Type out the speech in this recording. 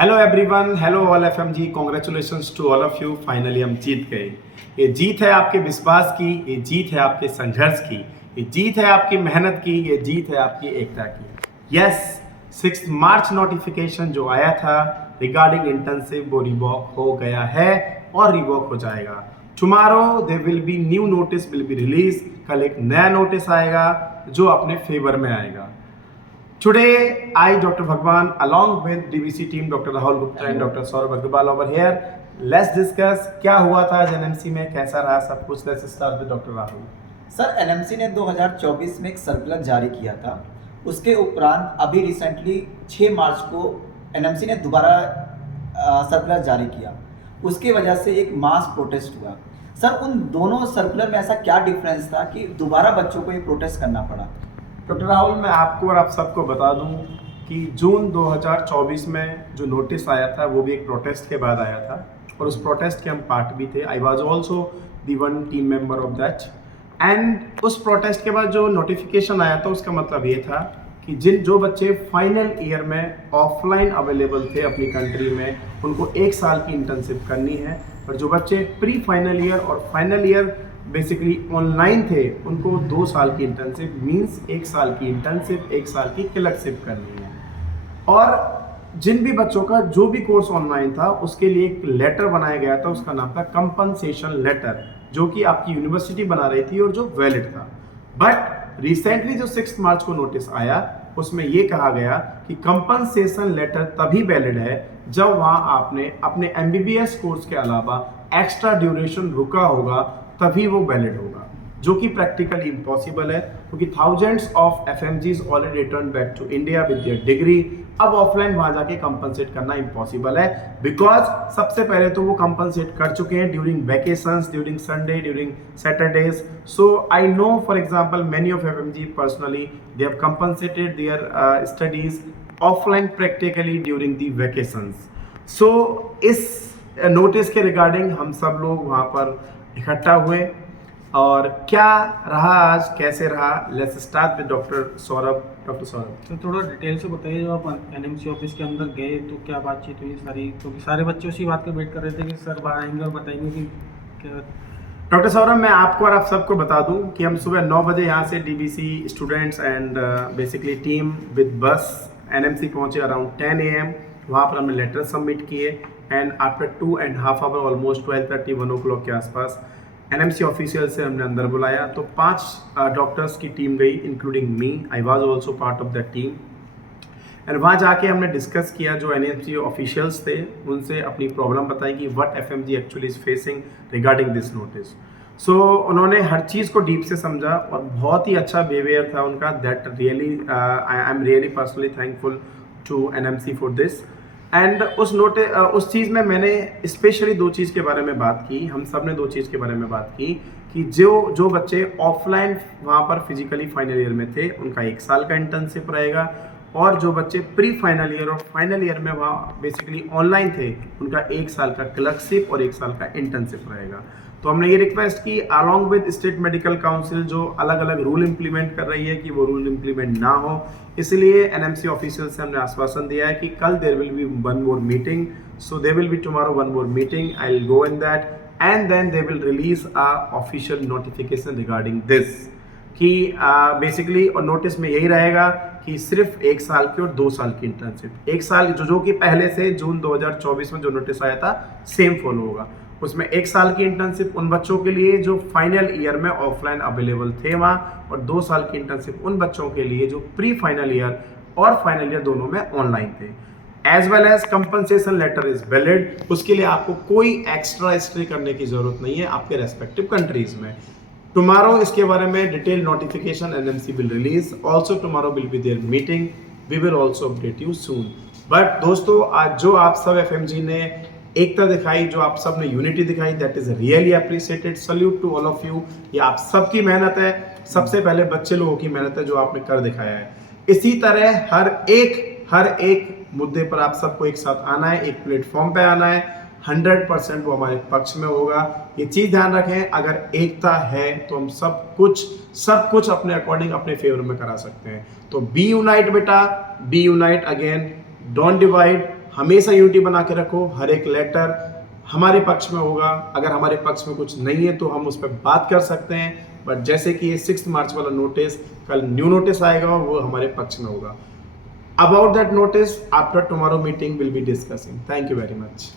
Hello everyone, hello all FMG, congratulations to all of you. Finally हम जीत गए। ये जीत है आपके विश्वास की, ये जीत है आपके संघर्ष की, ये जीत है आपकी मेहनत की, ये जीत है आपकी एकता की। यस, 6 मार्च नोटिफिकेशन जो आया था रिगार्डिंग इंटर्नशिप वो रिवॉक हो गया है और रिवॉक हो जाएगा। Tomorrow they will be new notice will be release. कल एक नया नोटिस आएगा जो अपने फेवर में आएगा। Today, I, Dr. Bhagwan, along with DVC team, Dr. Rahul Gupta and Dr. Saurabh Agrawal over here, let's discuss क्या हुआ था आज एनएमसी में, कैसा रहा सब कुछ। Let's start with Dr. Rahul. Sir, NMC ने 2024 में एक सर्कुलर जारी किया था। उसके उपरांत अभी रिसेंटली 6 मार्च को एनएमसी ने दोबारा सर्कुलर जारी किया। उसके वजह से एक मास प्रोटेस्ट हुआ। सर, उन दोनों सर्कुलर में ऐसा क्या डिफरेंस था कि दोबारा बच्चों को ये प्रोटेस्ट करना पड़ा? डॉक्टर राहुल, मैं आपको और आप सबको बता दूं कि जून 2024 में जो नोटिस आया था वो भी एक प्रोटेस्ट के बाद आया था और उस प्रोटेस्ट के हम पार्ट भी थे। I was also the one team member of that. And उस प्रोटेस्ट के बाद जो नोटिफिकेशन आया था उसका मतलब ये था कि जो बच्चे फाइनल ईयर में ऑफलाइन अवेलेबल थे अपनी कंट्री में, उनको 1 साल की इंटर्नशिप करनी है, और जो बच्चे प्री फाइनल ईयर और फाइनल ईयर बेसिकली ऑनलाइन थे उनको 2 साल की इंटर्नशिप मींस 1 साल की इंटर्नशिप, 1 साल की क्लर्कशिप करनी है। और जिन भी बच्चों का जो भी कोर्स ऑनलाइन था उसके लिए एक लेटर बनाया गया था, उसका नाम था कंपनसेशन लेटर, जो कि आपकी यूनिवर्सिटी बना रही थी और जो वैलिड था। बट रिसेंटली जो 6 मार्च को नोटिस आया उसमें ये कहा गया कि कंपनसेशन लेटर तभी वैलिड है जब वहाँ आपने अपने एमबीबीएस कोर्स के अलावा एक्स्ट्रा ड्यूरेशन रुका होगा, तभी वो वैलिड होगा, जो कि प्रैक्टिकली इम्पॉसिबल है क्योंकि thousands of FMGs already return back to India with their degree. अब ऑफलाइन वहां जाके कंपनसेट करना इम्पॉसिबल है, बिकॉज सबसे पहले तो वो कंपनसेट कर चुके हैं during vacations, during Sunday, during Saturdays. So I know for example many of FMG personally they have compensated their studies offline practically during the vacations. So इस नोटिस के रिगार्डिंग हम सब लोग वहाँ पर इकट्ठा हुए और क्या रहा आज, कैसे रहा। Let's start with doctor Saurabh. Doctor Saurabh, तो थोड़ा डिटेल से बताइए, जब आप एनएमसी ऑफिस के अंदर गए तो क्या बातचीत हुई सारी, क्योंकि सारे बच्चे उसी बात पे वेट कर रहे थे कि सर बाहर आएंगे और बताएंगे कि क्या। डॉक्टर सौरभ, मैं आपको और आप सबको बता दूं कि हम सुबह 9 बजे यहाँ से DBC students and basically team with bus NMC पहुँचे अराउंड 10 AM। वहाँ पर हमने लेटर सबमिट किए and after 2.5 hour almost 12:30 1 o'clock के आसपास एनएमसी ऑफिशियल से हमने अंदर बुलाया। तो 5 डॉक्टर्स की टीम गई including me. I was also part of that team. And वहाँ जाके हमने डिस्कस किया, जो एनएमसी ऑफिशियल्स थे उनसे अपनी प्रॉब्लम बताई कि what FMG actually is facing regarding this notice. So उन्होंने हर चीज़ को डीप से समझा और बहुत ही अच्छा बिहेवियर था उनका। That really I am really personally thankful to NMC for this. And उस चीज़ में मैंने स्पेशली 2 चीज़ के बारे में बात की। हम सब ने 2 चीज़ के बारे में बात की कि जो बच्चे ऑफलाइन वहाँ पर फिजिकली फाइनल ईयर में थे उनका 1 साल का इंटर्नशिप रहेगा, और जो बच्चे प्री फाइनल ईयर और फाइनल ईयर में वहाँ बेसिकली ऑनलाइन थे उनका 1 साल का क्लर्कशिप और 1 साल का इंटर्नशिप रहेगा। तो हमने ये रिक्वेस्ट की along with state medical council, जो अलग अलग रूल इम्प्लीमेंट कर रही है, कि वो रूल इम्प्लीमेंट ना हो। इसलिए एनएमसी ऑफिशियल से हमने आश्वासन दिया है कि कल there will be one more meeting. So there will be tomorrow one more meeting, I will go in that and then they will release a official notification regarding this, कि basically और notice में यही रहेगा कि सिर्फ 1 साल की और 2 साल की इंटर्नशिप, 1 साल जो कि पहले से जून 2024 में जो नोटिस आया था सेम फॉलो होगा। उसमें 1 साल की इंटर्नशिप उन बच्चों के लिए जो फाइनल ईयर में ऑफलाइन अवेलेबल थे वहाँ, और 2 साल की इंटर्नशिप उन बच्चों के लिए जो प्री फाइनल ईयर और फाइनल ईयर दोनों में ऑनलाइन थे। As well as compensation letter is valid. उसके लिए आपको कोई एक्स्ट्रा हिस्ट्री करने की जरूरत नहीं है आपके रेस्पेक्टिव कंट्रीज में। टुमारो इसके बारे में detail notification NMC will release. Also tomorrow will be there meeting, we will also update you soon. But दोस्तों, आज जो आप सब एफएमजी ने एकता दिखाई, जो आप सब ने यूनिटी दिखाई, that is really appreciated. Salute to all of you. ये आप सबकी मेहनत है, सबसे पहले बच्चे लोगों की मेहनत है जो आपने कर दिखाया है। इसी तरह हर एक मुद्दे पर आप सबको एक साथ आना है, एक प्लेटफॉर्म पे आना है। 100% वो हमारे पक्ष में होगा। ये चीज़ ध्यान रखें, अगर एकता है तो हम सब कुछ अपने अकॉर्डिंग अपने फेवर में करा सकते हैं। तो बी यूनाइट बेटा, be unite again, don't divide, हमेशा यूनिटी बना के रखो। हर एक लेटर हमारे पक्ष में होगा, अगर हमारे पक्ष में कुछ नहीं है तो हम उस पर बात कर सकते हैं, बट जैसे कि ये 6 मार्च वाला नोटिस, कल न्यू नोटिस आएगा वो हमारे पक्ष में होगा। About that notice after tomorrow meeting will be discussing. Thank you very much.